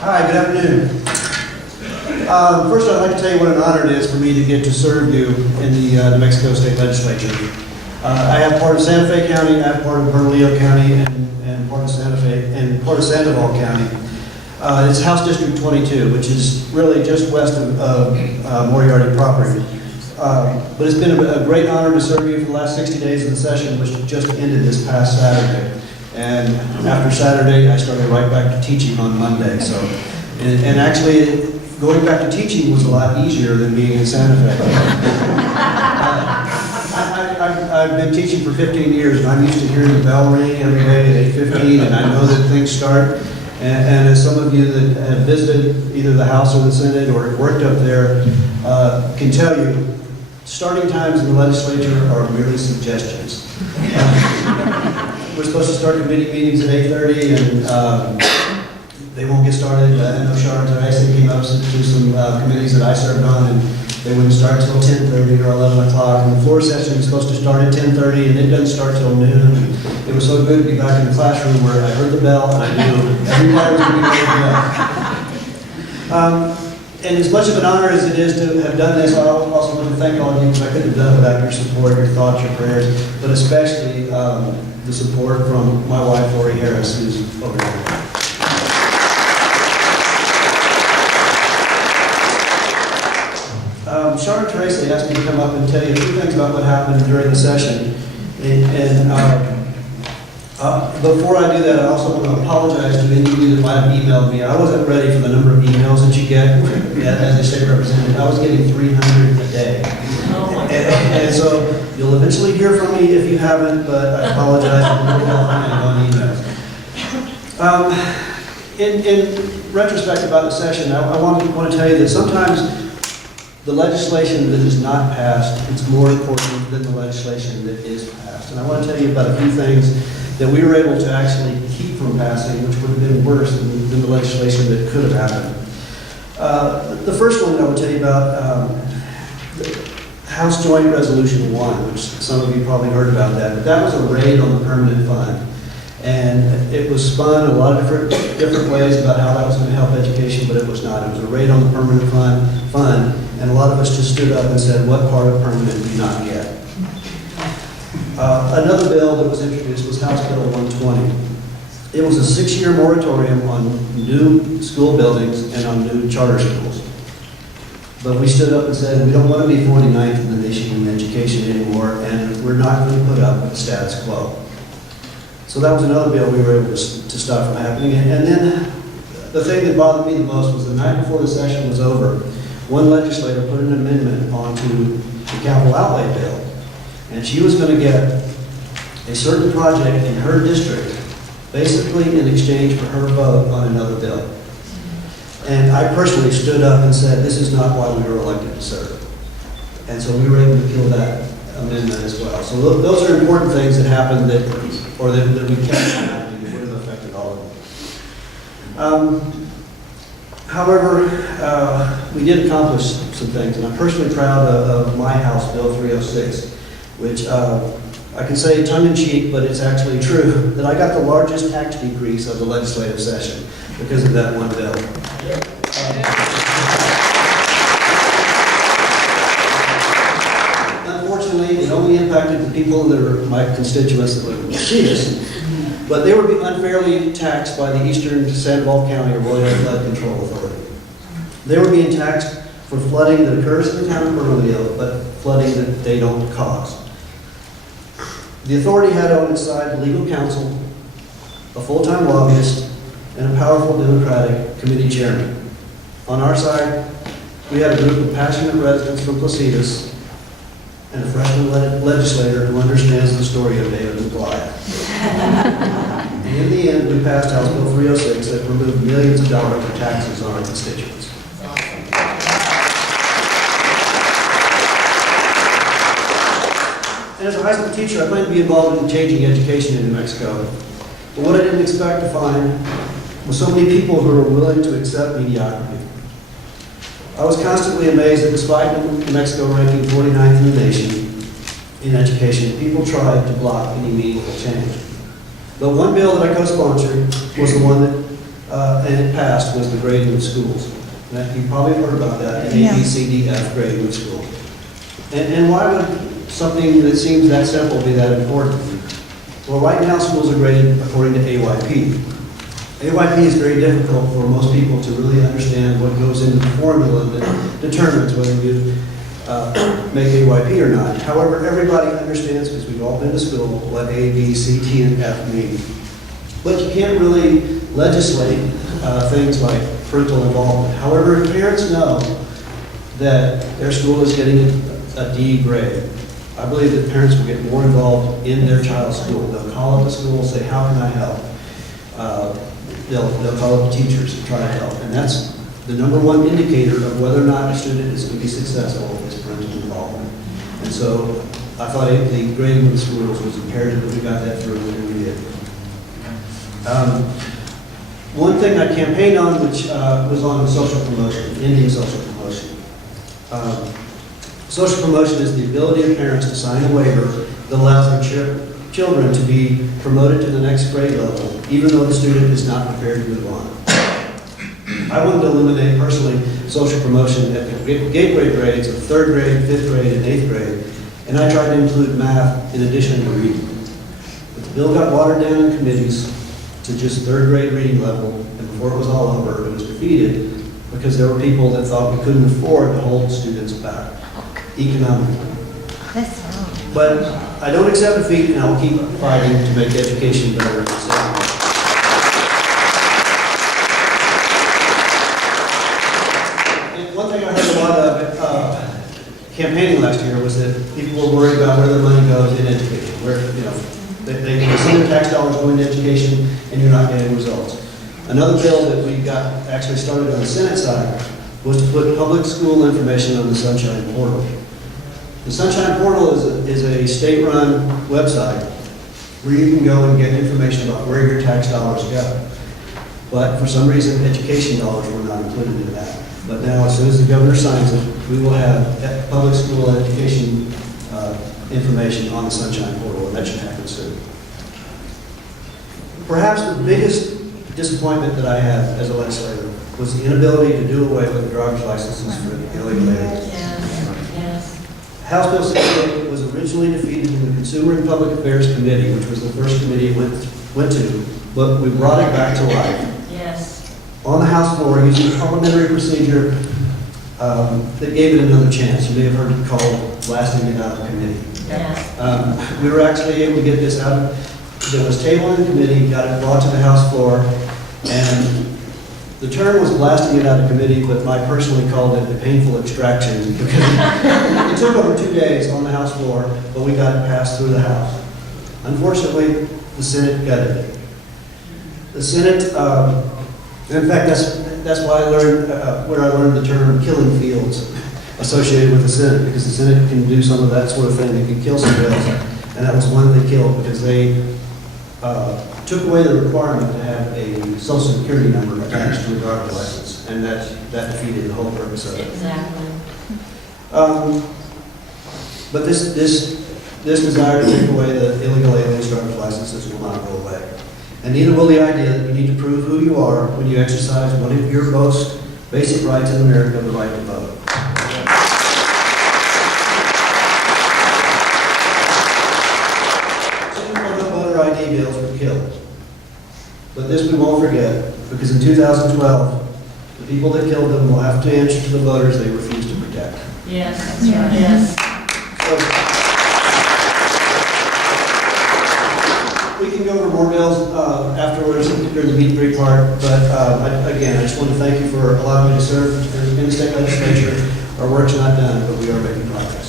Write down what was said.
Hi, good afternoon. First, I'd like to tell you what an honor it is for me to get to serve you in the New Mexico State Legislature. I have part of Santa Fe County, I have part of Bernalillo County, and part of Santa Fe, and part of Sandoval County. It's House District 22, which is really just west of Moriarty property. But it's been a great honor to serve you for the last 60 days of the session, which just ended this past Saturday. And after Saturday, I started right back to teaching on Monday. So, and actually, going back to teaching was a lot easier than being in Santa Fe. I've been teaching for 15 years, and I'm used to hearing the bell ring every day at 8:15, and I know that things start. And as some of you that have visited either the House or the Senate or worked up there can tell you, starting times in the legislature are merely suggestions. We're supposed to start committee meetings at 8:30, and they won't get started. I know Moriarty came up to some committees that I served on, and they wouldn't start till 10:30 or 11 o'clock. And the floor session is supposed to start at 10:30, and it doesn't start till noon. And it was so good to be back in the classroom where I heard the bell, and I knew everybody was going to be ready to go. And as much of an honor as it is to have done this, I also want to thank all of you, because I couldn't have done it without your support, your thoughts, your prayers, but especially the support from my wife, Lori Harris, who's over there. Charlotte Tracy asked me to come up and tell you a few things about what happened during the session. And before I do that, I also want to apologize to any of you that might have emailed me. I wasn't ready for the number of emails that you get as a state representative. I was getting 300 a day. And so you'll eventually hear from me if you haven't, but I apologize on emails. In retrospect about the session, I want to tell you that sometimes the legislation that is not passed is more important than the legislation that is passed. And I want to tell you about a few things that we were able to actually keep from passing, which would have been worse than the legislation that could have happened. The first one that I would tell you about, House Joint Resolution 1, which some of you probably heard about that, but that was a raid on the permanent fund. And it was spun a lot of different ways about how that was going to help education, but it was not. It was a raid on the permanent fund, and a lot of us just stood up and said, what part of permanent do you not get? Another bill that was introduced was House Bill 120. It was a 6-year moratorium on new school buildings and on new charter schools. But we stood up and said, we don't want to be 49th in the nation in education anymore, and we're not going to put up with the status quo. So that was another bill we were able to stop from happening. And then the thing that bothered me the most was the night before the session was over, one legislator put an amendment onto the capital outlay bill. And she was going to get a certain project in her district, basically in exchange for her vote on another bill. And I personally stood up and said, this is not why we were elected to serve. And so we were able to kill that amendment as well. So those are important things that happened that we kept happening that would have affected all of them. However, we did accomplish some things, and I'm personally proud of my House Bill 306, which I can say tongue-in-cheek, but it's actually true, that I got the largest tax decrease of the legislative session because of that one bill. Unfortunately, it only impacted the people that are my constituents that live in Cedars, but they were being unfairly taxed by the Eastern Sandoval County Arroyo Flood Control Authority. They were being taxed for flooding that occurs in the town of Bernalillo, but flooding that they don't cause. The authority had on its side legal counsel, a full-time lobbyist, and a powerful Democratic committee chairman. On our side, we had a group of passionate residents from Placitas and a freshman legislator who understands the story of David and Goliath. And in the end, we passed House Bill 306 that removed millions of dollars of taxes on our constituents. And as a high school teacher, I plan to be involved in changing education in New Mexico. But what I didn't expect to find was so many people who are willing to accept mediocrity. I was constantly amazed that despite New Mexico ranking 49th in the nation in education, people tried to block any meaningful change. The one bill that I co-sponsored was the one that and it passed, was the grading of schools. Now, you probably heard about that, an A, B, C, D, F grading of schools. And why would something that seems that simple be that important? Well, right now, schools are graded according to AYP. AYP is very difficult for most people to really understand what goes into the formula that determines whether you make AYP or not. However, everybody understands, because we've all been to school, what A, B, C, T, and F mean. But you can't really legislate things like parental involvement. However, if parents know that their school is getting a D grade, I believe that parents will get more involved in their child's school. They'll call up the school and say, how can I help? They'll call up the teachers and try to help. And that's the number one indicator of whether or not a student is going to be successful is parental involvement. And so I thought the grading of the schools was imperative that we got that through, and we did. One thing I campaigned on, which was on social promotion, ending social promotion. Social promotion is the ability of parents to sign a waiver that allows their children to be promoted to the next grade level, even though the student is not prepared to move on. I wanted to eliminate, personally, social promotion at the gateway grades of 3rd grade, 5th grade, and 8th grade, and I tried to include math in addition to reading. But the bill got watered down in committees to just 3rd grade reading level, and before it was all over, it was defeated because there were people that thought we couldn't afford to hold students back economically. That's wrong. But I don't accept defeat, and I'll keep fighting to make education better. And one thing I heard a lot of campaigning last year was that people were worried about where their money goes in education, where, you know, they see their tax dollars going to education and you're not getting results. Another bill that we got actually started on the Senate side was to put public school information on the Sunshine Portal. The Sunshine Portal is a state-run website where you can go and get information about where your tax dollars go. But for some reason, education dollars were not included in that. But now, as soon as the governor signs it, we will have public school education information on the Sunshine Portal, and that should happen soon. Perhaps the biggest disappointment that I had as a legislator was the inability to do away with the driver's licenses for illegal aliens. Yes. House Bill 68 was originally defeated in the Consumer and Public Affairs Committee, which was the first committee it went to, but we brought it back to life. Yes. On the House floor, using a parliamentary procedure that gave it another chance. You may have heard it called blasting it out of committee. Yes. We were actually able to get this out. It was tabled in committee, got it brought to the House floor, and the term was blasting it out of committee, but I personally called it the painful extraction because it took over 2 days on the House floor, but we got it passed through the House. Unfortunately, the Senate gutted it. The Senate, in fact, that's why I learned where I learned the term killing fields associated with the Senate, because the Senate can do some of that sort of thing. They can kill some bills, and that was one they killed because they took away the requirement to have a social security number attached to a driver's license, and that defeated the whole purpose of it. Exactly. But this desire to take away the illegal aliens driver's licenses will not go away. And neither will the idea that you need to prove who you are when you exercise one of your most basic rights in America, the right to vote. Voter ID bills were killed. But this we won't forget, because in 2012, the people that killed them will have to answer to the voters they refused to protect. Yes, that's right. Yes. So, we can go over more bills afterwards during the meet and greet part, but again, I just want to thank you for allowing me to serve in the state legislature. Our work's not done, but we are making progress.